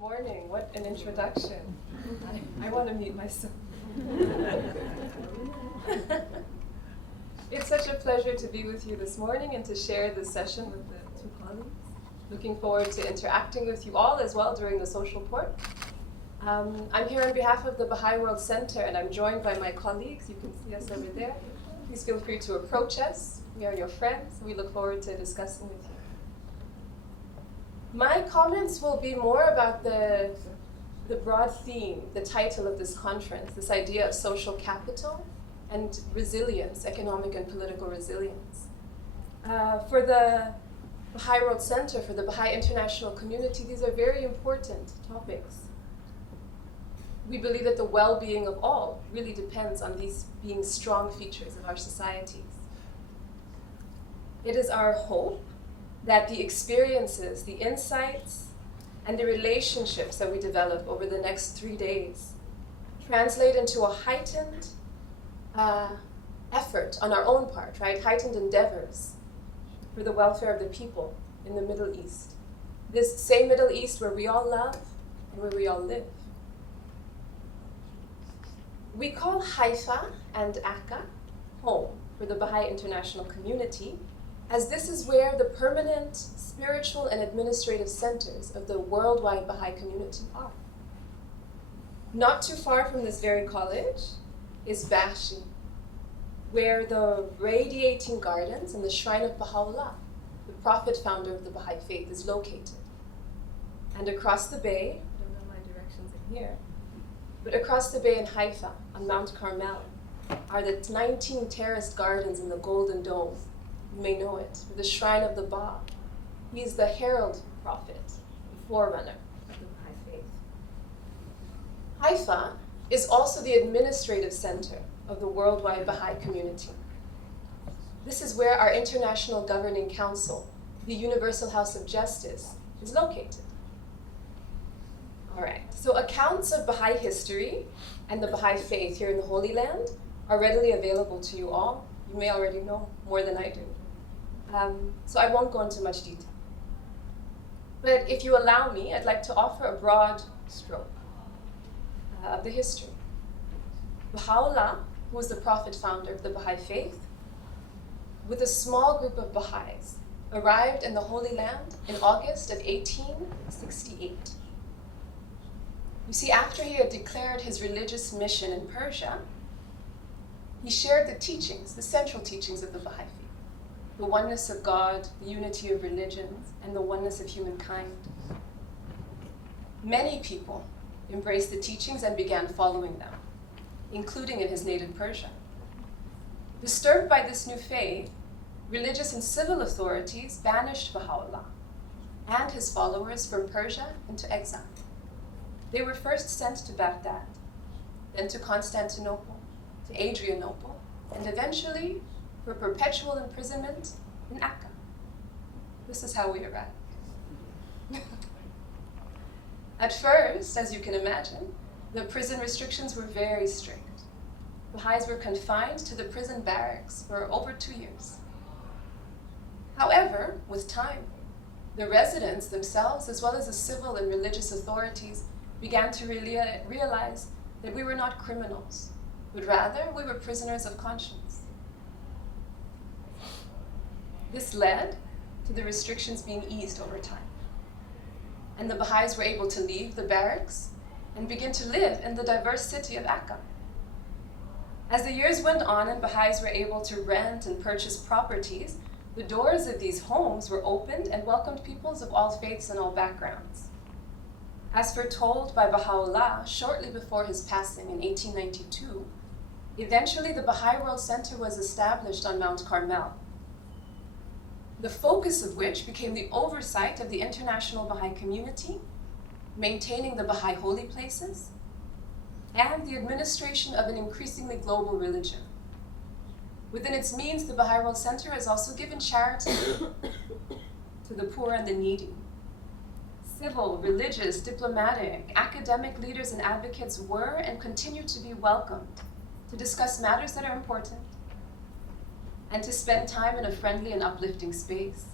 morning. What an introduction. I want to meet myself. It's such a pleasure to be with you this morning and to share this session with the two colleagues. Looking forward to interacting with you all as well during the social port. I'm here on behalf of the Baha'i World Center, and I'm joined by my colleagues. You can see us over there. Please feel free to approach us. We are your friends. We look forward to discussing with you. My comments will be more about the broad theme, the title of this conference, this idea of social capital and resilience, economic and political resilience. For the Baha'i World Center, for the Baha'i international community, these are very important topics. We believe that the well-being of all really depends on these being strong features of our societies. It is our hope that the experiences, the insights, and the relationships that we develop over the next 3 days translate into a heightened effort on our own part, right? Heightened endeavors for the welfare of the people in the Middle East. This same Middle East where we all love and where we all live. We call Haifa and Akka home for the Baha'i international community, as this is where the permanent spiritual and administrative centers of the worldwide Baha'i community are. Not too far from this very college is Baha'i, where the radiating gardens and the shrine of Baha'u'llah, the prophet founder of the Baha'i faith, is located. And across the bay, I don't know my directions in here, but across the bay in Haifa, on Mount Carmel, are the 19 terraced gardens in the Golden Dome. You may know it, the shrine of the Ba. He is the herald prophet, the forerunner of the Baha'i faith. Haifa is also the administrative center of the worldwide Baha'i community. This is where our International Governing Council, the Universal House of Justice, is located. All right, so accounts of Baha'i history and the Baha'i faith here in the Holy Land are readily available to you all. You may already know more than I do. So I won't go into much detail. But if you allow me, I'd like to offer a broad stroke of the history. Baha'u'llah, who was the prophet founder of the Baha'i faith, with a small group of Baha'is, arrived in the Holy Land in August of 1868. You see, after he had declared his religious mission in Persia, he shared the teachings, the central teachings of the Baha'i faith. The oneness of God, the unity of religions, and the oneness of humankind. Many people embraced the teachings and began following them, including in his native Persia. Disturbed by this new faith, religious and civil authorities banished Baha'u'llah and his followers from Persia into exile. They were first sent to Baghdad, then to Constantinople, to Adrianople, and eventually for perpetual imprisonment in Akka. This is how we arrived. At first, as you can imagine, the prison restrictions were very strict. Baha'is were confined to the prison barracks for over 2 years. However, with time, the residents themselves, as well as the civil and religious authorities, began to realize that we were not criminals, but rather we were prisoners of conscience. This led to the restrictions being eased over time. And the Baha'is were able to leave the barracks and begin to live in the diverse city of Akka. As the years went on and Baha'is were able to rent and purchase properties, the doors of these homes were opened and welcomed peoples of all faiths and all backgrounds. As foretold by Baha'u'llah shortly before his passing in 1892, eventually the Baha'i World Center was established on Mount Carmel, the focus of which became the oversight of the international Baha'i community, maintaining the Baha'i holy places, and the administration of an increasingly global religion. Within its means, the Baha'i World Center has also given charity to the poor and the needy. Civil, religious, diplomatic, academic leaders and advocates were and continue to be welcomed to discuss matters that are important and to spend time in a friendly and uplifting space.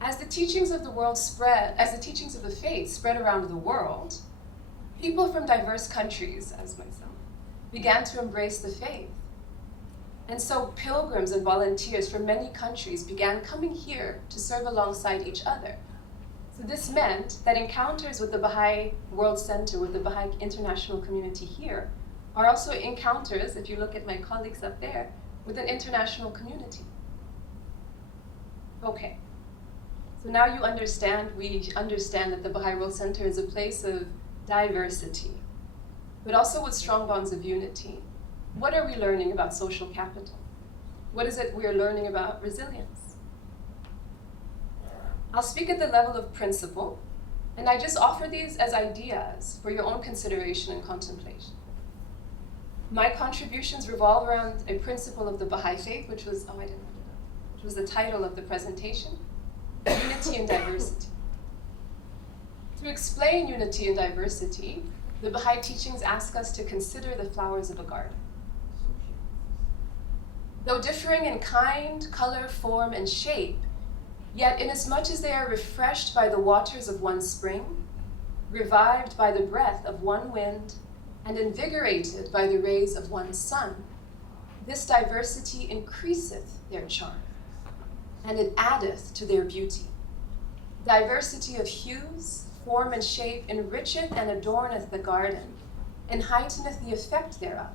As the teachings of the world spread, as the teachings of the faith spread around the world, people from diverse countries, as myself, began to embrace the faith. And so pilgrims and volunteers from many countries began coming here to serve alongside each other. So this meant that encounters with the Baha'i World Center, with the Baha'i international community here, are also encounters, if you look at my colleagues up there, with an international community. Okay, so now we understand that the Baha'i World Center is a place of diversity, but also with strong bonds of unity. What are we learning about social capital? What is it we're learning about resilience? I'll speak at the level of principle, and I just offer these as ideas for your own consideration and contemplation. My contributions revolve around a principle of the Baha'i faith, which was the title of the presentation, Unity and Diversity. To explain unity and diversity, the Baha'i teachings ask us to consider the flowers of a garden. Though differing in kind, color, form, and shape, yet inasmuch as they are refreshed by the waters of one spring, revived by the breath of one wind, and invigorated by the rays of one sun, this diversity increaseth their charm, and it addeth to their beauty. Diversity of hues, form, and shape enricheth and adorneth the garden, and heighteneth the effect thereof.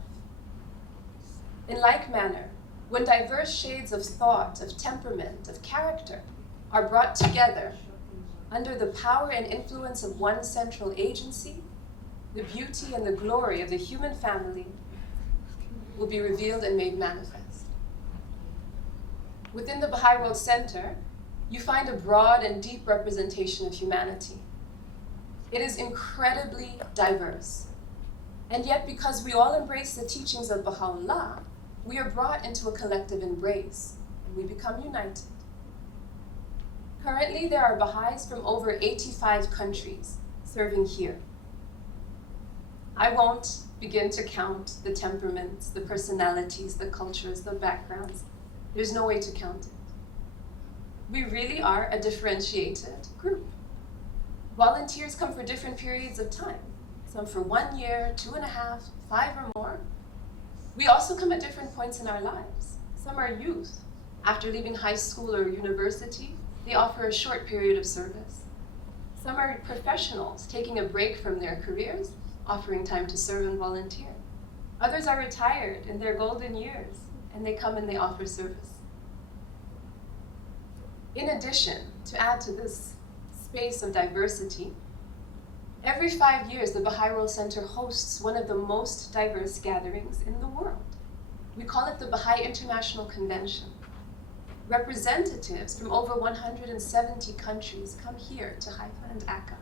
In like manner, when diverse shades of thought, of temperament, of character are brought together under the power and influence of one central agency, the beauty and the glory of the human family will be revealed and made manifest. Within the Baha'i World Center, you find a broad and deep representation of humanity. It is incredibly diverse. And yet, because we all embrace the teachings of Baha'u'llah, we are brought into a collective embrace, and we become united. Currently, there are Baha'is from over 85 countries serving here. I won't begin to count the temperaments, the personalities, the cultures, the backgrounds. There's no way to count it. We really are a differentiated group. Volunteers come for different periods of time, some for 1 year, 2.5, 5 or more. We also come at different points in our lives. Some are youth. After leaving high school or university, they offer a short period of service. Some are professionals taking a break from their careers, offering time to serve and volunteer. Others are retired in their golden years, and they come and they offer service. In addition, to add to this space of diversity, every 5 years, the Baha'i World Center hosts one of the most diverse gatherings in the world. We call it the Baha'i International Convention. Representatives from over 170 countries come here to Haifa and Akka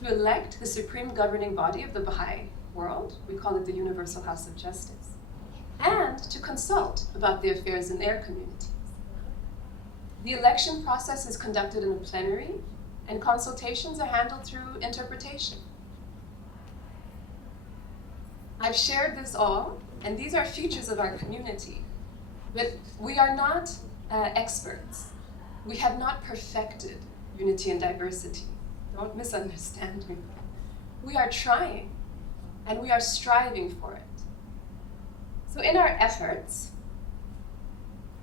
to elect the supreme governing body of the Baha'i world, we call it the Universal House of Justice, and to consult about the affairs in their communities. The election process is conducted in a plenary, and consultations are handled through interpretation. I've shared this all, and these are features of our community, but we are not experts. We have not perfected unity and diversity. Don't misunderstand me. We are trying, and we are striving for it. So in our efforts,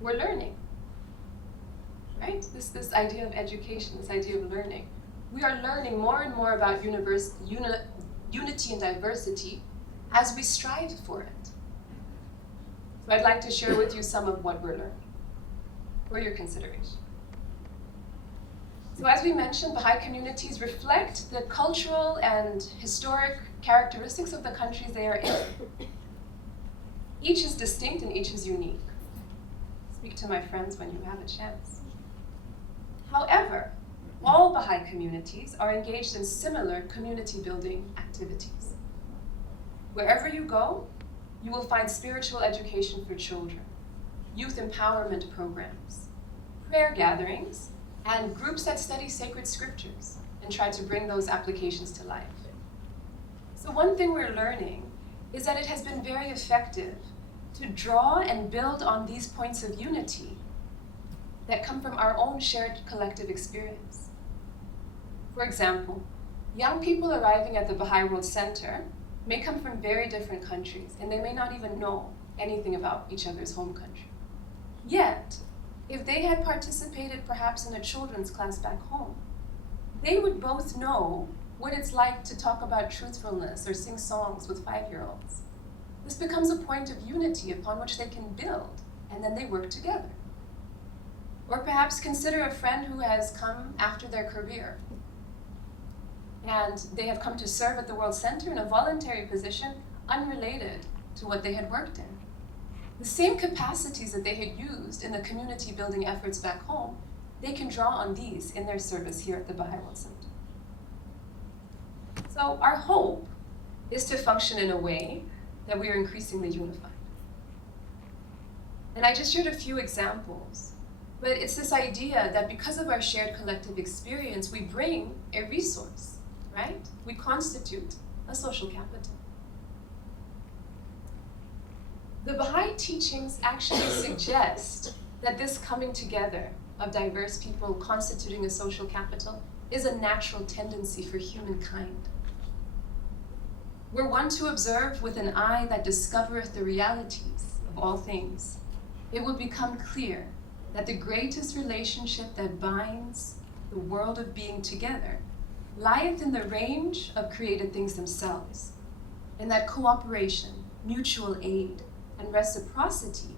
we're learning. Right? This idea of education, this idea of learning. We are learning more and more about unity and diversity as we strive for it. So I'd like to share with you some of what we're learning for your consideration. So as we mentioned, Baha'i communities reflect the cultural and historic characteristics of the countries they are in. Each is distinct and each is unique. Speak to my friends when you have a chance. However, all Baha'i communities are engaged in similar community building activities. Wherever you go, you will find spiritual education for children, youth empowerment programs, prayer gatherings, and groups that study sacred scriptures and try to bring those applications to life. So one thing we're learning is that it has been very effective to draw and build on these points of unity that come from our own shared collective experience. For example, young people arriving at the Baha'i World Center may come from very different countries, and they may not even know anything about each other's home country. Yet, if they had participated perhaps in a children's class back home, they would both know what it's like to talk about truthfulness or sing songs with 5-year-olds. This becomes a point of unity upon which they can build, and then they work together. Or perhaps consider a friend who has come after their career, and they have come to serve at the World Center in a voluntary position unrelated to what they had worked in. The same capacities that they had used in the community building efforts back home, they can draw on these in their service here at the Baha'i World Center. So our hope is to function in a way that we are increasingly unified. And I just shared a few examples, but it's this idea that because of our shared collective experience, we bring a resource, right? We constitute a social capital. The Baha'i teachings actually suggest that this coming together of diverse people constituting a social capital is a natural tendency for humankind. We're one to observe with an eye that discovereth the realities of all things. It will become clear that the greatest relationship that binds the world of being together lieth in the range of created things themselves, and that cooperation, mutual aid, and reciprocity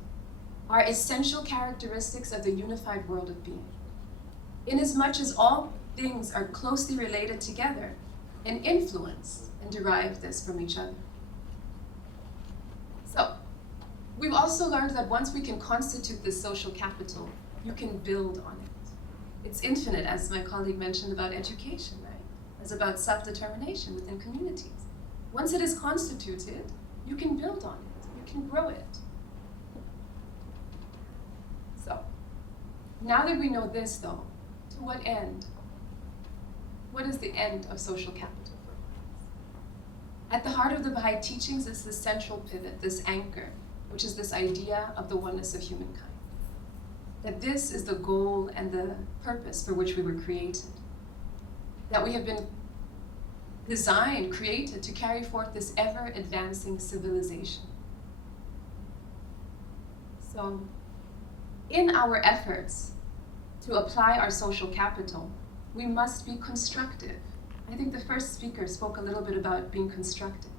are essential characteristics of the unified world of being. Inasmuch as all things are closely related together and influence and derive this from each other. So, we've also learned that once we can constitute this social capital, you can build on it. It's infinite, as my colleague mentioned about education, right? It's about self-determination within communities. Once it is constituted, you can build on it, you can grow it. So, now that we know this though, to what end? What is the end of social capital? At the heart of the Baha'i teachings is this central pivot, this anchor, which is this idea of the oneness of humankind. That this is the goal and the purpose for which we were created. That we have been designed, created to carry forth this ever-advancing civilization. So, in our efforts to apply our social capital, we must be constructive. I think the first speaker spoke a little bit about being constructive.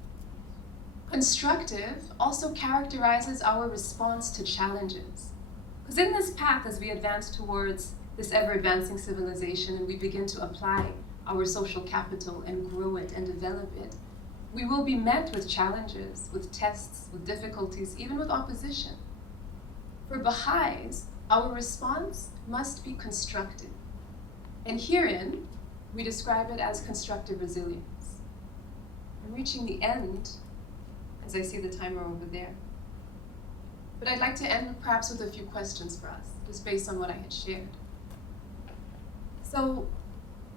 Constructive also characterizes our response to challenges. Because in this path, as we advance towards this ever-advancing civilization and we begin to apply our social capital and grow it and develop it, we will be met with challenges, with tests, with difficulties, even with opposition. For Baha'is, our response must be constructive. And herein, we describe it as constructive resilience. I'm reaching the end, as I see the timer over there. But I'd like to end perhaps with a few questions for us, just based on what I had shared. So,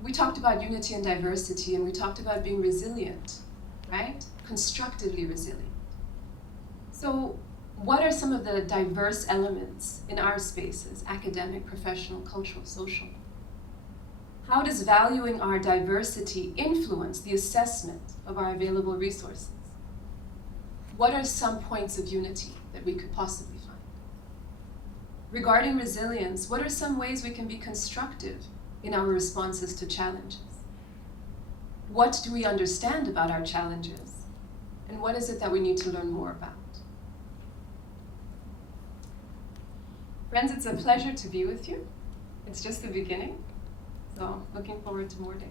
we talked about unity and diversity, and we talked about being resilient, right? Constructively resilient. So, what are some of the diverse elements in our spaces, academic, professional, cultural, social? How does valuing our diversity influence the assessment of our available resources? What are some points of unity that we could possibly find? Regarding resilience, what are some ways we can be constructive in our responses to challenges? What do we understand about our challenges? And what is it that we need to learn more about? Friends, it's a pleasure to be with you. It's just the beginning. So, looking forward to more days.